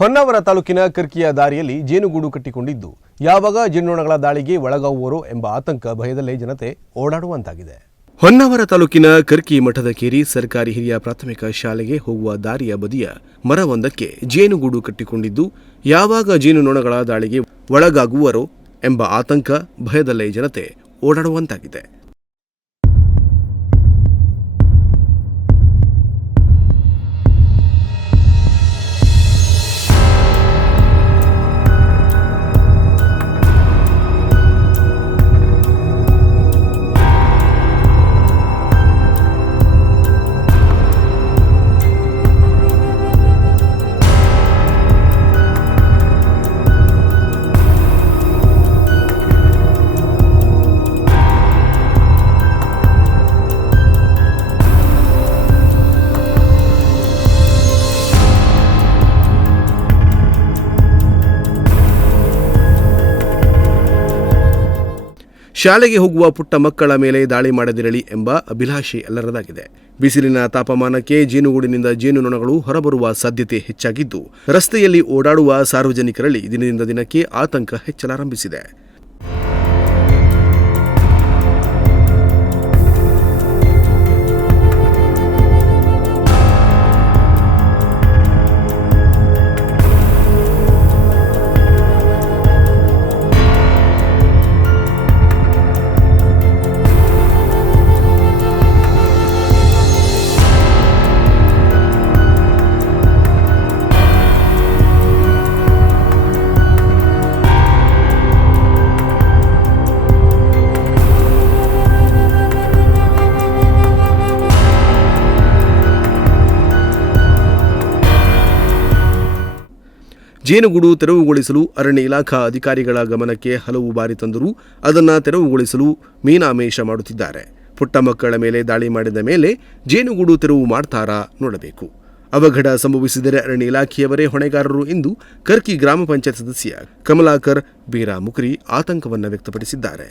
ಹೊನ್ನಾವರ ತಾಲೂಕಿನ ಕರ್ಕಿಯ ದಾರಿಯಲ್ಲಿ ಜೇನುಗೂಡು ಕಟ್ಟಿಕೊಂಡಿದ್ದು ಯಾವಾಗ ಜೇನುನೊಣಗಳ ದಾಳಿಗೆ ಒಳಗಾಗುವರೋ ಎಂಬ ಆತಂಕ ಭಯದಲ್ಲೇ ಜನತೆ ಓಡಾಡುವಂತಾಗಿದೆ. ಹೊನ್ನಾವರ ತಾಲೂಕಿನ ಕರ್ಕಿ ಮಠದ ಕೇರಿ ಸರ್ಕಾರಿ ಹಿರಿಯ ಪ್ರಾಥಮಿಕ ಶಾಲೆಗೆ ಹೋಗುವ ದಾರಿಯ ಬದಿಯ ಮರವೊಂದಕ್ಕೆ ಜೇನುಗೂಡು ಕಟ್ಟಿಕೊಂಡಿದ್ದು ಯಾವಾಗ ಜೇನುನೊಣಗಳ ದಾಳಿಗೆ ಒಳಗಾಗುವರೋ ಎಂಬ ಆತಂಕ ಭಯದಲ್ಲೇ ಜನತೆ ಓಡಾಡುವಂತಾಗಿದೆ. ಶಾಲೆಗೆ ಹೋಗುವ ಪುಟ್ಟ ಮಕ್ಕಳ ಮೇಲೆ ದಾಳಿ ಮಾಡದಿರಲಿ ಎಂಬ ಅಭಿಲಾಷೆ ಎಲ್ಲರದಾಗಿದೆ. ಬಿಸಿಲಿನ ತಾಪಮಾನಕ್ಕೆ ಜೇನುಗೂಡಿನಿಂದ ಜೇನುನೊಣಗಳು ಹೊರಬರುವ ಸಾಧ್ಯತೆ ಹೆಚ್ಚಾಗಿದ್ದು, ರಸ್ತೆಯಲ್ಲಿ ಓಡಾಡುವ ಸಾರ್ವಜನಿಕರಲ್ಲಿ ದಿನದಿಂದ ದಿನಕ್ಕೆ ಆತಂಕ ಹೆಚ್ಚಲಾರಂಭಿಸಿದೆ. ಜೇನುಗೂಡು ತೆರವುಗೊಳಿಸಲು ಅರಣ್ಯ ಇಲಾಖಾ ಅಧಿಕಾರಿಗಳ ಗಮನಕ್ಕೆ ಹಲವು ಬಾರಿ ತಂದರೂ ಅದನ್ನು ತೆರವುಗೊಳಿಸಲು ಮೀನಾಮೇಷ ಮಾಡುತ್ತಿದ್ದಾರೆ. ಪುಟ್ಟ ಮಕ್ಕಳ ಮೇಲೆ ದಾಳಿ ಮಾಡಿದ ಮೇಲೆ ಜೇನುಗೂಡು ತೆರವು ಮಾಡ್ತಾರಾ ನೋಡಬೇಕು. ಅವಘಡ ಸಂಭವಿಸಿದರೆ ಅರಣ್ಯ ಇಲಾಖೆಯವರೇ ಹೊಣೆಗಾರರು ಎಂದು ಕರ್ಕಿ ಗ್ರಾಮ ಪಂಚಾಯತ್ ಸದಸ್ಯ ಕಮಲಾಕರ್ ಬೀರಾಮುಕ್ರಿ ಆತಂಕವನ್ನು ವ್ಯಕ್ತಪಡಿಸಿದ್ದಾರೆ.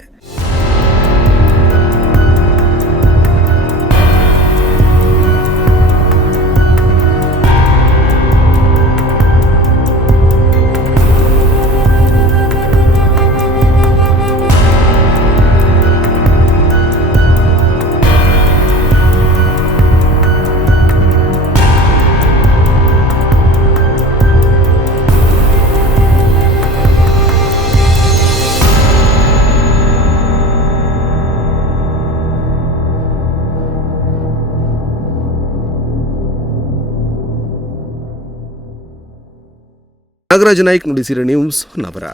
ನಾಗರಾಜ ನಾಯ್ಕ್ ನುಡಿಸಿರಿ ನ್ಯೂಸ್ ಹೊನ್ನಾವರ.